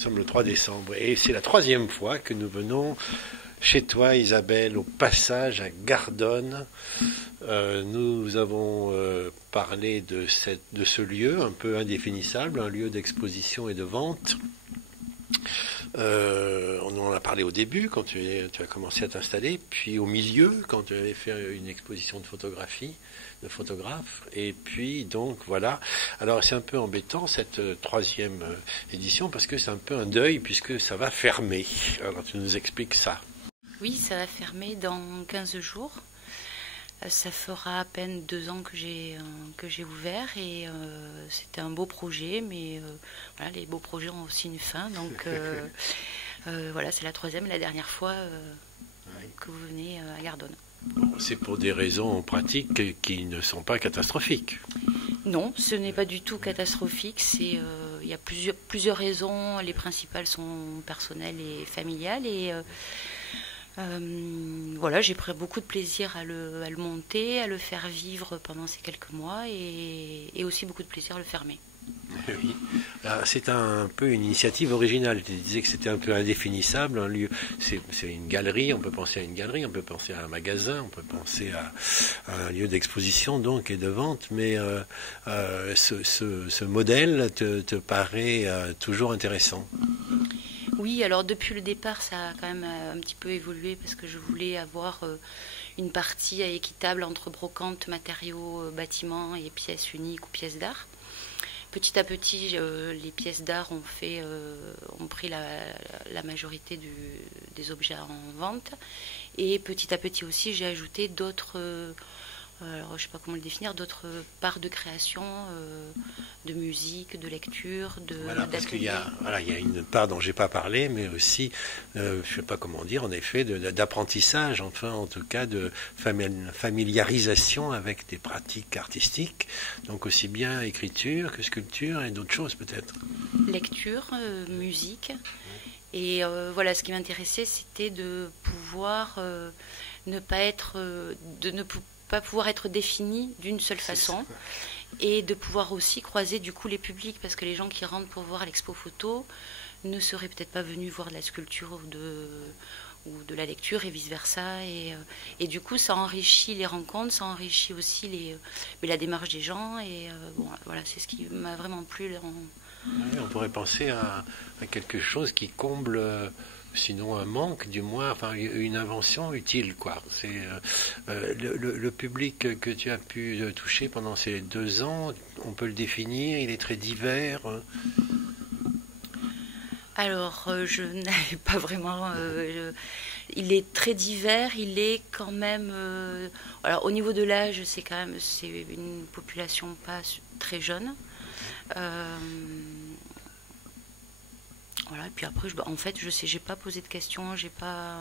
Nous sommes le 3 décembre et c'est la troisième fois que nous venons chez toi, Isabelle, au passage à Gardonne. Nous avons parlé de ce lieu un peu indéfinissable, un lieu d'exposition et de vente. On en a parlé au début, quand tu as commencé à t'installer, puis au milieu, quand tu avais fait une exposition de photographie, de photographes, et puis donc voilà. Alors c'est un peu embêtant cette troisième édition, parce que c'est un peu un deuil, puisque ça va fermer. Alors tu nous expliques ça. Oui, ça va fermer dans 15 jours. Ça fera à peine 2 ans que j'ai ouvert et c'était un beau projet, mais voilà, les beaux projets ont aussi une fin. Donc voilà, c'est la troisième et la dernière fois que vous venez à Gardonne. Bon, c'est pour des raisons pratiques qui ne sont pas catastrophiques. Non, ce n'est pas du tout catastrophique. Il y a plusieurs raisons. Les principales sont personnelles et familiales et voilà, j'ai pris beaucoup de plaisir à le monter, à le faire vivre pendant ces quelques mois et aussi beaucoup de plaisir à le fermer. Oui. C'est un peu une initiative originale. Tu disais que c'était un peu indéfinissable. Un lieu, c'est une galerie. On peut penser à une galerie, on peut penser à un magasin, on peut penser à un lieu d'exposition donc et de vente. Mais ce modèle te paraît toujours intéressant. Oui, alors depuis le départ, ça a quand même un petit peu évolué parce que je voulais avoir une partie équitable entre brocante, matériaux, bâtiments et pièces uniques ou pièces d'art. Petit à petit, les pièces d'art ont pris la majorité des objets en vente. Et petit à petit aussi, j'ai ajouté d'autres, alors je ne sais pas comment le définir, d'autres parts de création, de musique, de lecture, voilà, parce qu'il y a une part dont j'ai pas parlé, mais aussi, je sais pas comment dire, en effet, d'apprentissage, enfin, en tout cas, de familiarisation avec des pratiques artistiques, donc aussi bien écriture que sculpture et d'autres choses peut-être. Lecture, musique, et voilà, ce qui m'intéressait, c'était de pouvoir ne pas pouvoir être défini d'une seule façon et de pouvoir aussi croiser du coup les publics parce que les gens qui rentrent pour voir l'expo photo ne seraient peut-être pas venus voir de la sculpture ou de la lecture et vice-versa et du coup ça enrichit les rencontres, ça enrichit aussi la démarche des gens et bon, voilà, c'est ce qui m'a vraiment plu. Oui, on pourrait penser à quelque chose qui comble sinon un manque, du moins, enfin une invention utile, quoi. C'est le public que tu as pu toucher pendant ces 2 ans, on peut le définir, il est très divers. Alors, je n'avais pas vraiment. Il est très divers. Il est quand même. Alors, au niveau de l'âge, c'est une population pas très jeune. Voilà, et puis après, en fait, je sais, j'ai pas posé de questions, j'ai pas.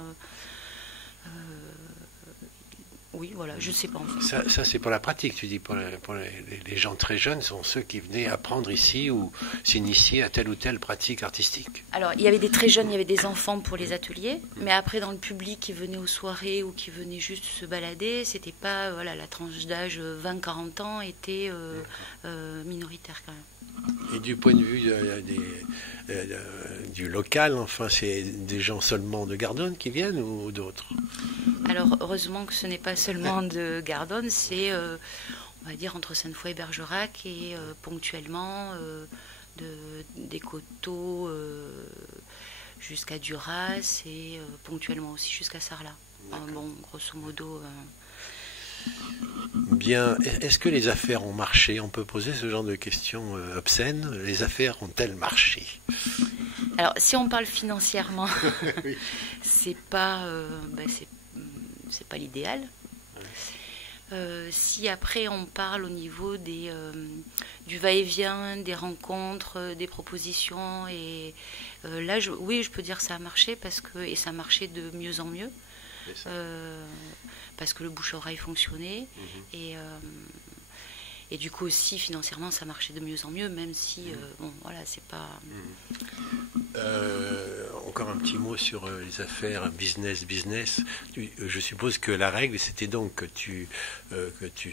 Oui, voilà, je sais pas en fait. Ça c'est pour la pratique, tu dis, pour les gens très jeunes, sont ceux qui venaient apprendre ici ou s'initier à telle ou telle pratique artistique. Alors, il y avait des très jeunes, il y avait des enfants pour les ateliers, mais après, dans le public qui venait aux soirées ou qui venait juste se balader, c'était pas, voilà, la tranche d'âge 20-40 ans était minoritaire quand même. Et du point de vue du local, enfin, c'est des gens seulement de Gardonne qui viennent ou d'autres? Alors, heureusement que ce n'est pas seulement de Gardonne, c'est, on va dire, entre Sainte-Foy et Bergerac et ponctuellement des coteaux jusqu'à Duras et ponctuellement aussi jusqu'à Sarlat. Bon, grosso modo. Bien, est-ce que les affaires ont marché? On peut poser ce genre de questions obscènes. Les affaires ont-elles marché? Alors, si on parle financièrement, oui. c'est pas l'idéal. Si après on parle au niveau du va-et-vient, des rencontres, des propositions, et là, oui, je peux dire que ça a marché et ça a marché de mieux en mieux. Parce que le bouche-oreille fonctionnait Et du coup aussi financièrement ça marchait de mieux en mieux, même si bon voilà, c'est pas. Encore un petit mot sur les affaires business. Je suppose que la règle c'était donc que tu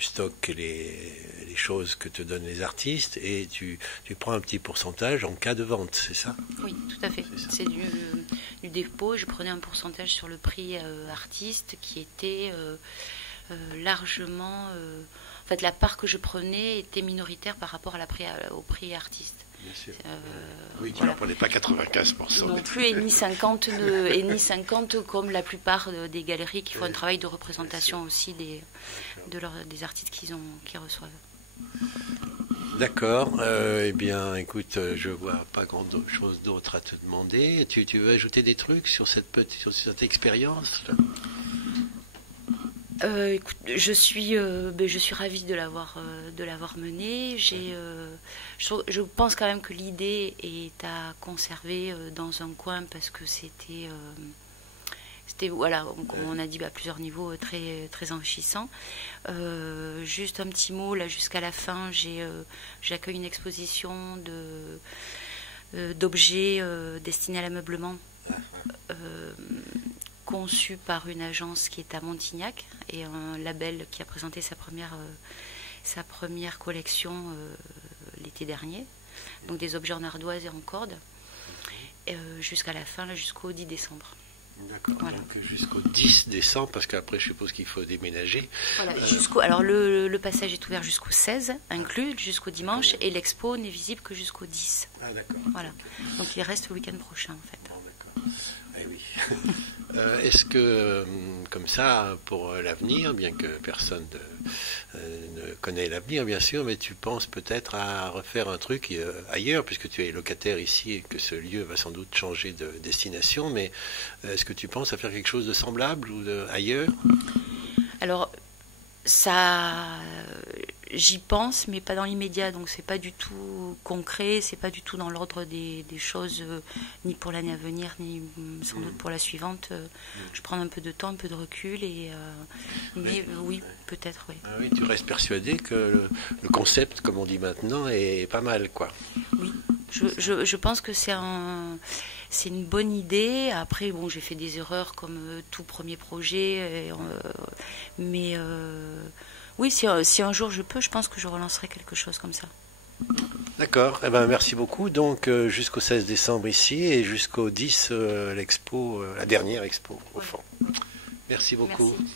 stockes les choses que te donnent les artistes et tu prends un petit pourcentage en cas de vente, c'est ça? Oui, tout à fait. C'est du dépôt. Je prenais un pourcentage sur le prix artiste qui était largement. En fait, la part que je prenais était minoritaire par rapport au prix artiste. Bien sûr. Oui, tu n'en prenais pas 95%. Non plus, et ni 50 comme la plupart des galeries qui font un travail de représentation aussi des artistes qu'ils reçoivent. D'accord. Eh bien, écoute, je vois pas grand-chose d'autre à te demander. Tu veux ajouter des trucs sur cette expérience là? Écoute, je suis ravie de l'avoir menée. Je pense quand même que l'idée est à conserver dans un coin parce que c'était voilà, comme on a dit, à plusieurs niveaux très très enrichissant. Juste un petit mot là, jusqu'à la fin, j'accueille une exposition d'objets destinés à l'ameublement. Conçu par une agence qui est à Montignac et un label qui a présenté sa première collection l'été dernier. Donc des objets en ardoise et en corde jusqu'à la fin, là, jusqu'au 10 décembre. D'accord, voilà. Donc jusqu'au 10 décembre, parce qu'après je suppose qu'il faut déménager. Voilà, alors le passage est ouvert jusqu'au 16, inclus, jusqu'au dimanche, et l'expo n'est visible que jusqu'au 10. Ah d'accord. Voilà. Okay. Donc il reste le week-end prochain en fait. Bon, d'accord. Ah, oui. Est-ce que, comme ça, pour l'avenir, bien que personne ne connaît l'avenir, bien sûr, mais tu penses peut-être à refaire un truc ailleurs, puisque tu es locataire ici et que ce lieu va sans doute changer de destination, mais est-ce que tu penses à faire quelque chose de semblable ou ailleurs? Alors, j'y pense, mais pas dans l'immédiat, donc c'est pas du tout concret, c'est pas du tout dans l'ordre des choses, ni pour l'année à venir, ni sans doute pour la suivante. Je prends un peu de temps, un peu de recul, mais oui, peut-être, oui. Ah oui, tu restes persuadé que le concept, comme on dit maintenant, est pas mal, quoi. Oui, je pense que c'est une bonne idée. Après, bon, j'ai fait des erreurs comme tout premier projet, mais oui, si un jour je pense que je relancerai quelque chose comme ça. D'accord, eh ben, merci beaucoup. Donc jusqu'au 16 décembre ici et jusqu'au 10 l'expo, la dernière expo au fond. Merci beaucoup. Merci.